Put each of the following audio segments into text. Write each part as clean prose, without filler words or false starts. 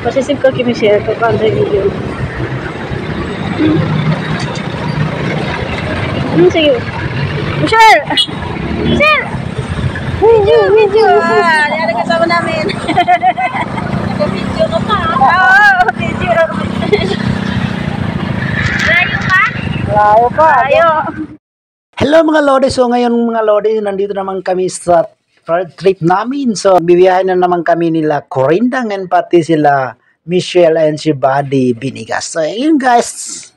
Pasisip ka kimi-share ko pa sa video. Sige. Share! Share! Video! Yan ang kasama namin. Nag-video ka pa. Oo, video. Layo pa? Layo pa. Layo. Hello mga Lodi. So ngayon mga Lodi, nandito naman kami sa trip namin. So bibiyahin na naman kami nila Corindang and pati sila Michelle and si Buddy Binigas. So yun guys.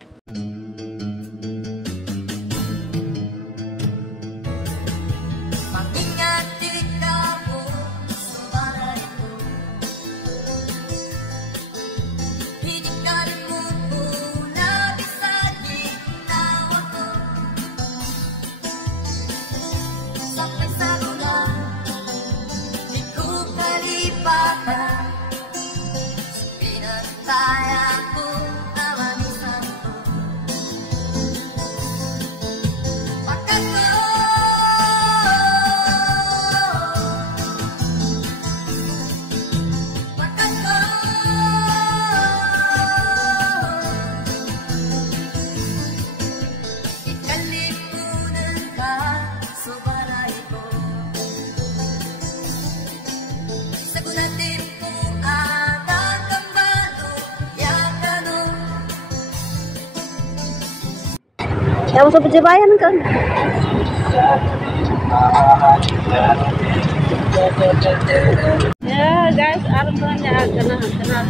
Yang sa Pajabayan kan? Ya guys, alam ko niya kana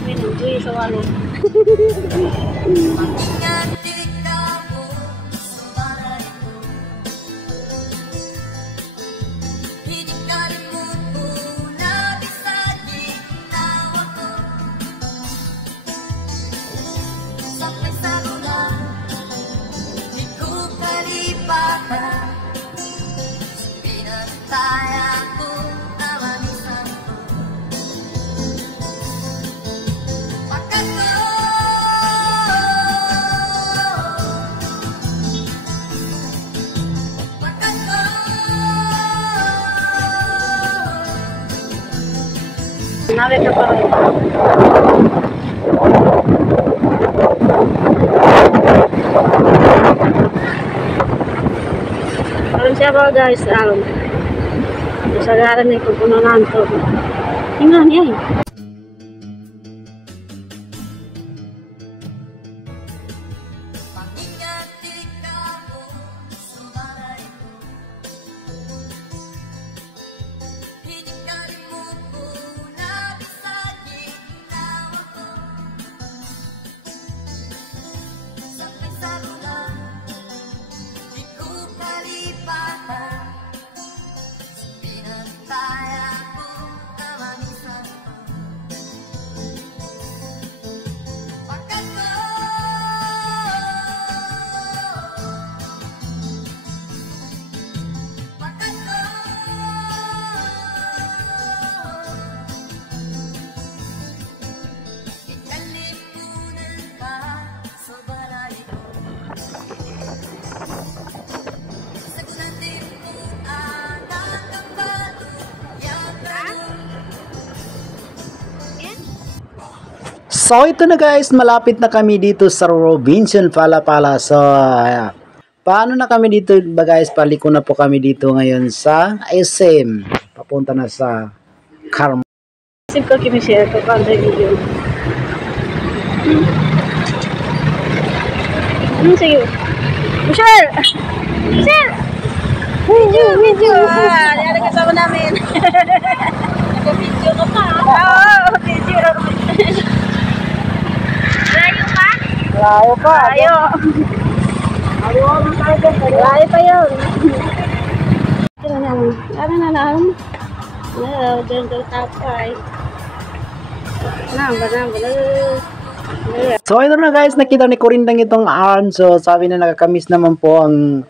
minum sa walo. Nawet na pa rin. Alam siya ba guys, alam. Masagaran na ikupunan to. Tingnan niya eh. So ito na guys, malapit na kami dito sa Robinson Pala-Pala. So paano na kami dito ba guys? Paliko na po kami dito ngayon sa SM. Papunta na sa Carmen. Sip ko kimi-share ko pa sa video. Sige. Share! Share! Video! Yan ang kasama namin. Nag-video ka pa. Oo, video. Layo pa? Layo pa. Layo. Layo pa yun. Ano na lang? Diyan ka tapay. So ito na guys, nakita ni Corindang itong arm. So sabi na nakakamiss naman po ang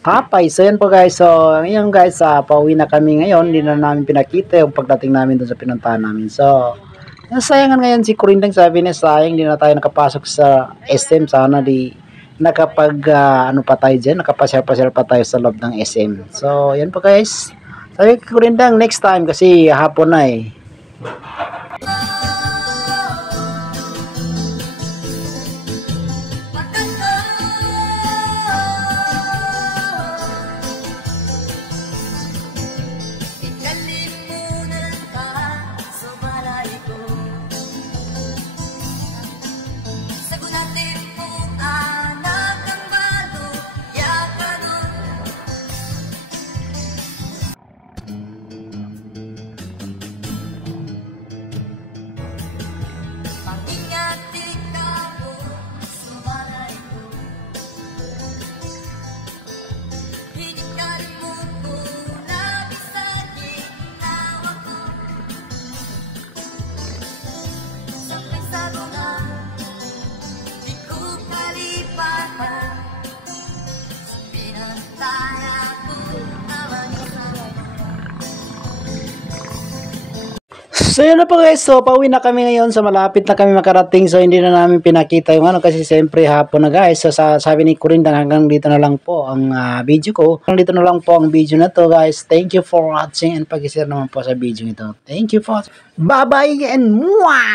Papay. So yan po guys. So ngayon guys, pauwi na kami ngayon. Hindi na namin pinakita yung pagdating namin doon sa pinuntahan namin. So nasayangan ngayon si Corindang, sabi niya sayang di na tayo nakapasok sa SM. Sana di nakapag ano pa tayo dyan, nakapasyal-pasyal pa tayo sa loob ng SM. So yan po guys. Sabi ko Corindang next time kasi hapon na eh. So yun na po guys, so pauwi na kami ngayon, so malapit na kami makarating, so hindi na namin pinakita yung ano kasi siyempre hapon na guys. So sabi ni Corinda hanggang dito na lang po ang video ko, hanggang dito na lang po ang video na to guys. Thank you for watching and pag-share naman po sa video ito. Thank you po, bye bye and mwah!